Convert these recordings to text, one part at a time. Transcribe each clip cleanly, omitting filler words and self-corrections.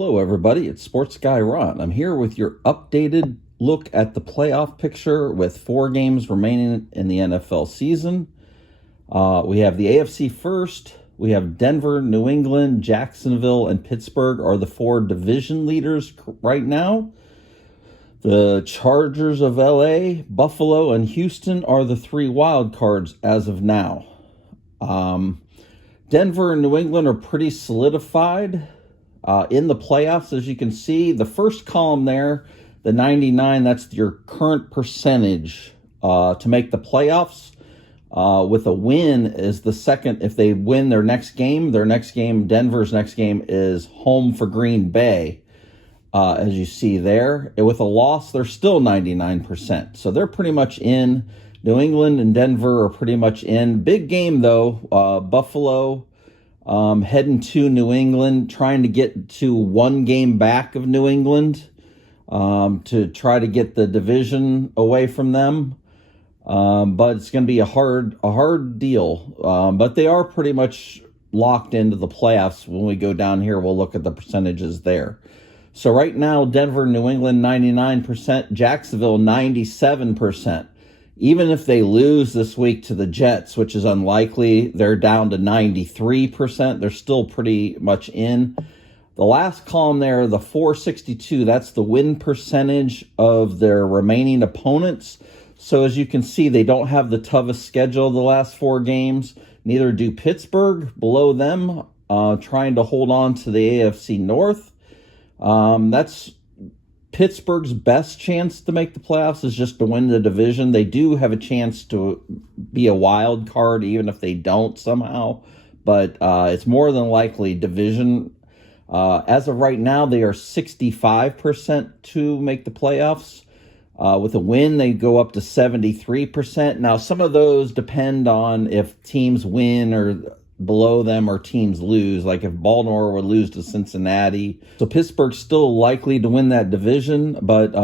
Hello, everybody. It's Sports Guy Ron. I'm here with your updated look at the playoff picture with 4 games remaining in the NFL season. We have the AFC first. We have Denver, New England, Jacksonville, and Pittsburgh are the 4 division leaders right now. The Chargers of LA, Buffalo, and Houston are the 3 wild cards as of now. Denver and New England are pretty solidified in the playoffs. As you can see, the first column there, the 99, that's your current percentage to make the playoffs. With a win is the second. If they win their next game, Denver's next game is home for Green Bay, as you see there. With a loss, they're still 99%. So they're pretty much in. New England and Denver are pretty much in. Big game, though. Buffalo heading to New England, trying to get to 1 game back of New England to try to get the division away from them. But it's going to be a hard deal. But they are pretty much locked into the playoffs. When we go down here, we'll look at the percentages there. So right now, Denver, New England, 99%, Jacksonville, 97%. Even if they lose this week to the Jets, which is unlikely, they're down to 93%. They're still pretty much in. The last column there, the 462, that's the win percentage of their remaining opponents. So as you can see, they don't have the toughest schedule the last 4 games. Neither do Pittsburgh, below them, trying to hold on to the AFC North. That's Pittsburgh's best chance to make the playoffs is just to win the division. They do have a chance to be a wild card, even if they don't somehow. But it's more than likely division. As of right now, they are 65% to make the playoffs. With a win, they go up to 73%. Now, some of those depend on if teams win or below them or teams lose, like if Baltimore would lose to Cincinnati. So Pittsburgh's still likely to win that division, but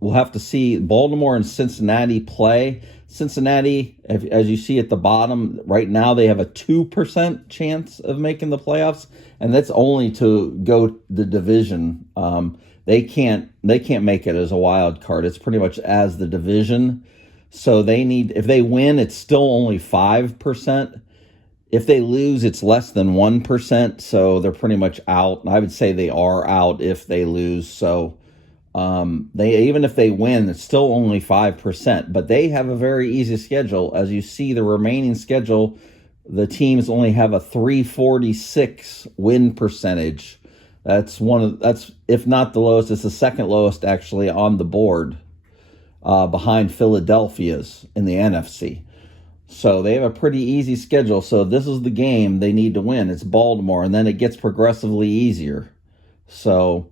we'll have to see. Baltimore and Cincinnati play. Cincinnati, as you see at the bottom, right now they have a 2% chance of making the playoffs, and that's only to go the division. They can't make it as a wild card. It's pretty much as the division. So if they win, it's still only 5%. If they lose, it's less than 1%, so they're pretty much out. I would say they are out if they lose. So even if they win, it's still only 5%. But they have a very easy schedule. As you see, the remaining schedule, the teams only have a 346 win percentage. That's if not the lowest, it's the second lowest actually on the board, behind Philadelphia's in the NFC. So they have a pretty easy schedule. So this is the game they need to win. It's Baltimore, and then it gets progressively easier. So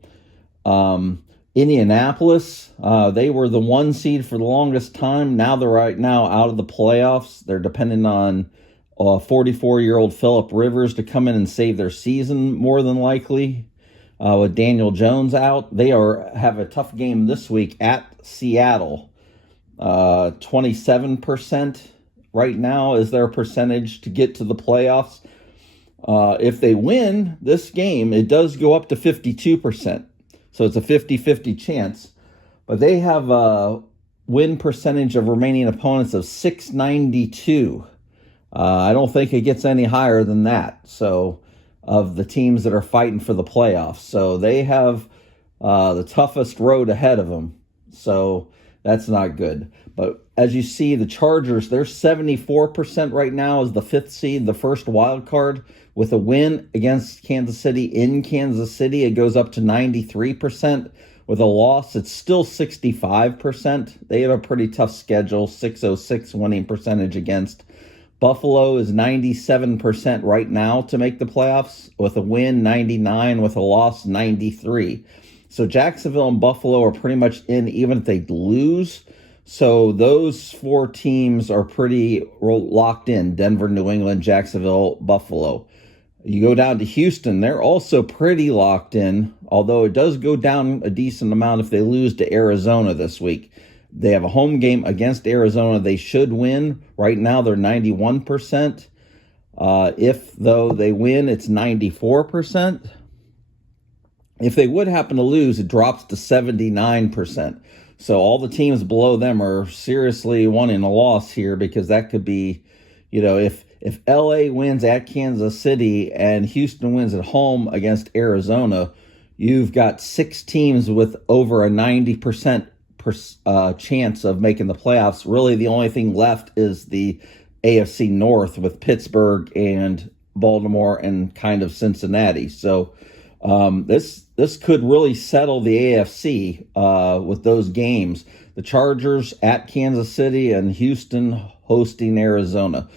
Indianapolis, they were the 1 seed for the longest time. Now they're right now out of the playoffs. They're dependent on 44-year-old Phillip Rivers to come in and save their season, more than likely. With Daniel Jones out, they have a tough game this week at Seattle. 27%. Right now is their percentage to get to the playoffs. If they win this game, it does go up to 52%. So it's a 50-50 chance. But they have a win percentage of remaining opponents of 692. I don't think it gets any higher than that. So of the teams that are fighting for the playoffs. So they have the toughest road ahead of them. So that's not good. But as you see, the Chargers, they're 74% right now as the 5th seed, the first wild card. With a win against Kansas City in Kansas City, it goes up to 93%. With a loss, it's still 65%. They have a pretty tough schedule, 606 winning percentage against. Buffalo is 97% right now to make the playoffs. With a win, 99. With a loss, 93. So Jacksonville and Buffalo are pretty much in, even if they lose. So those 4 teams are pretty locked in: Denver, New England, Jacksonville, Buffalo. You go down to Houston, they're also pretty locked in, although it does go down a decent amount if they lose to Arizona this week. They have a home game against Arizona. They should win. Right now, they're 91%. If, though, they win, it's 94%. If they would happen to lose, it drops to 79%. So all the teams below them are seriously wanting a loss here, because that could be, if LA wins at Kansas City and Houston wins at home against Arizona, you've got 6 teams with over a 90% chance of making the playoffs. Really, the only thing left is the AFC North with Pittsburgh and Baltimore and kind of Cincinnati. So this could really settle the AFC with those games. The Chargers at Kansas City and Houston hosting Arizona.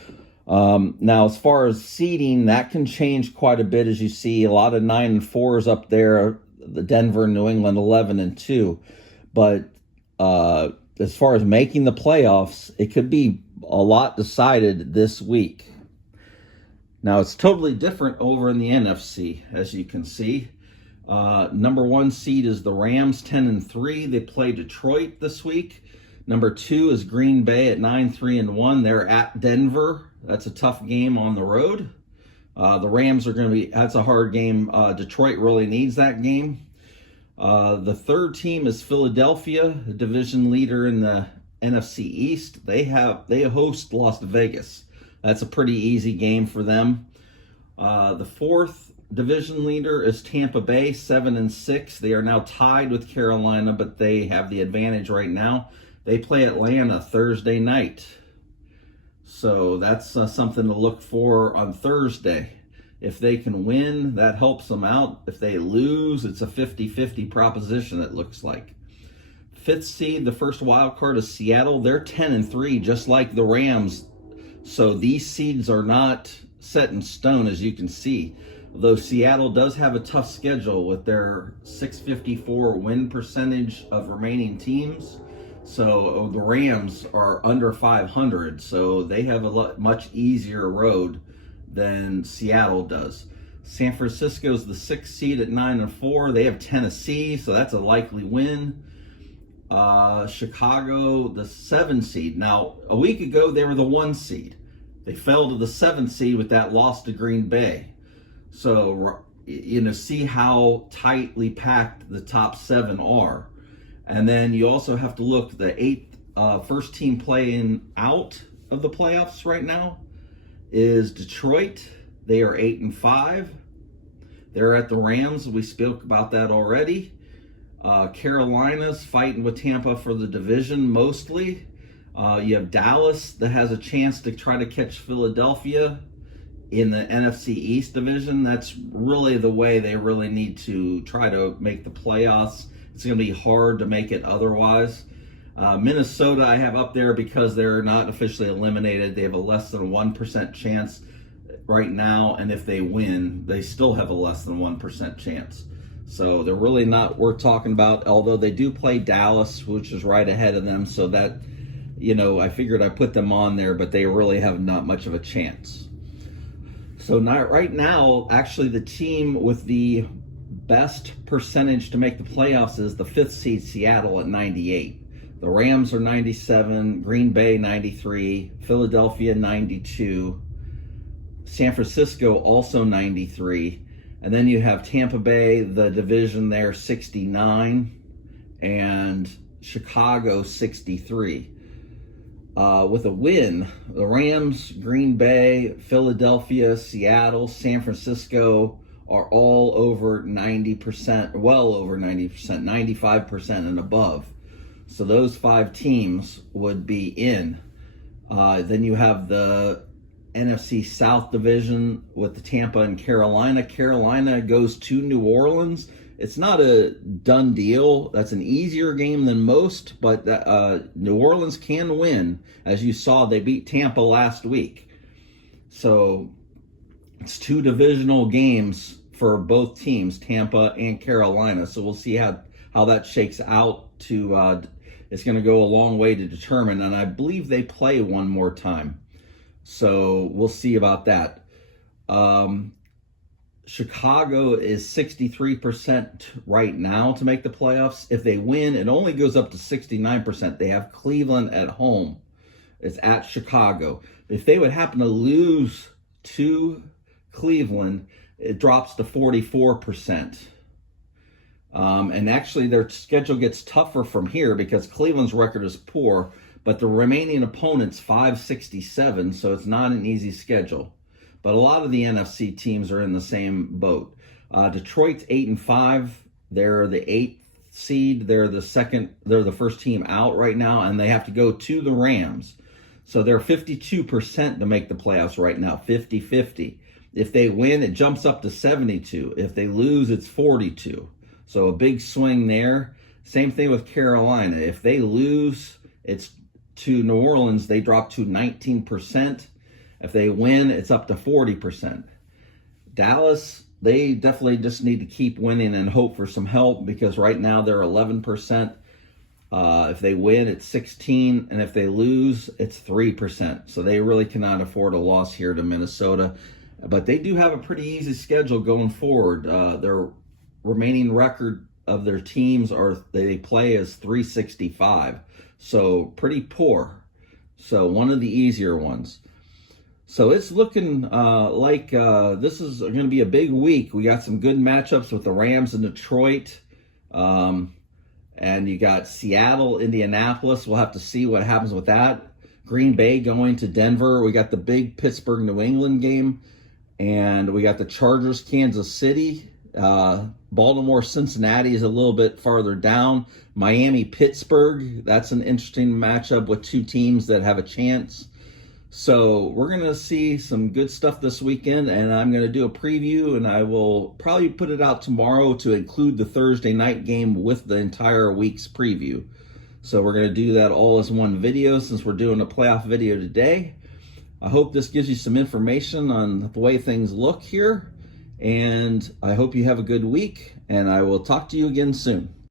Now, as far as seeding, that can change quite a bit. As you see, a lot of 9 and 4s up there. The Denver, New England, 11 and 2. But as far as making the playoffs, it could be a lot decided this week. Now, it's totally different over in the NFC, as you can see. Number 1 seed is the Rams, 10 and 3. They play Detroit this week. Number 2 is Green Bay at 9-3 and 1. They're at Denver. That's a tough game on the road. The Rams are going to be, that's a hard game. Detroit really needs that game. The 3rd team is Philadelphia, the division leader in the NFC East. They host Las Vegas. That's a pretty easy game for them. The 4th division leader is Tampa Bay, 7 and 6. They are now tied with Carolina, but they have the advantage right now. They play Atlanta Thursday night. So that's something to look for on Thursday. If they can win, that helps them out. If they lose, it's a 50-50 proposition, it looks like. 5th seed, the first wild card, is Seattle. They're 10 and 3, just like the Rams. So these seeds are not set in stone, as you can see. Although Seattle does have a tough schedule with their .654 win percentage of remaining teams. So the Rams are under 500, so they have a much easier road than Seattle does. San Francisco's the 6th seed at 9 and 4. They have Tennessee, so that's a likely win. Chicago, the 7 seed. Now, a week ago, they were the 1 seed. They fell to the 7th seed with that loss to Green Bay. So, see how tightly packed the top 7 are. And then you also have to look, the 8th first team playing out of the playoffs right now is Detroit. They are 8 and 5. They're at the Rams. We spoke about that already. Carolina's fighting with Tampa for the division mostly. You have Dallas that has a chance to try to catch Philadelphia in the NFC East division. That's really the way they really need to try to make the playoffs. It's going to be hard to make it otherwise. Minnesota I have up there because they're not officially eliminated. They have a less than 1% chance right now, and if they win, they still have a less than 1% chance. So they're really not worth talking about, although they do play Dallas, which is right ahead of them. So that, I figured I put them on there, but they really have not much of a chance. So right now, actually, the team with the best percentage to make the playoffs is the 5th seed Seattle at 98. The Rams are 97, Green Bay 93, Philadelphia 92, San Francisco also 93, and then you have Tampa Bay, the division there, 69, and Chicago 63. With a win, the Rams, Green Bay, Philadelphia, Seattle, San Francisco are all over 90%, well over 90%, 95% and above. So those 5 teams would be in. Then you have the NFC South division with the Tampa and Carolina. Carolina goes to New Orleans. It's not a done deal. That's an easier game than most, but New Orleans can win. As you saw, they beat Tampa last week. So it's 2 divisional games for both teams, Tampa and Carolina. So we'll see how that shakes out. It's going to go a long way to determine, and I believe they play one more time. So we'll see about that. Chicago is 63% right now to make the playoffs. If they win, it only goes up to 69%. They have Cleveland at home. It's at Chicago. If they would happen to lose to Cleveland, it drops to 44%. And actually, their schedule gets tougher from here because Cleveland's record is poor, but the remaining opponent's 567, so it's not an easy schedule. But a lot of the NFC teams are in the same boat. Detroit's 8-5. They're the 8th seed. They're the first team out right now, and they have to go to the Rams. So they're 52% to make the playoffs right now, 50-50. If they win, it jumps up to 72. If they lose, it's 42. So a big swing there. Same thing with Carolina. If they lose, it's to New Orleans, they drop to 19%. If they win, it's up to 40%. Dallas, they definitely just need to keep winning and hope for some help because right now they're 11%. If they win, it's 16%, and if they lose, it's 3%. So they really cannot afford a loss here to Minnesota. But they do have a pretty easy schedule going forward. Their remaining record of their teams they play as 365. So pretty poor. So one of the easier ones. So it's looking like this is going to be a big week. We got some good matchups with the Rams in Detroit. And you got Seattle, Indianapolis. We'll have to see what happens with that. Green Bay going to Denver. We got the big Pittsburgh, New England game. And we got the Chargers, Kansas City. Baltimore, Cincinnati is a little bit farther down. Miami, Pittsburgh. That's an interesting matchup with two teams that have a chance. So we're going to see some good stuff this weekend, and I'm going to do a preview, and I will probably put it out tomorrow to include the Thursday night game with the entire week's preview. So we're going to do that all as one video since we're doing a playoff video today. I hope this gives you some information on the way things look here, and I hope you have a good week, and I will talk to you again soon.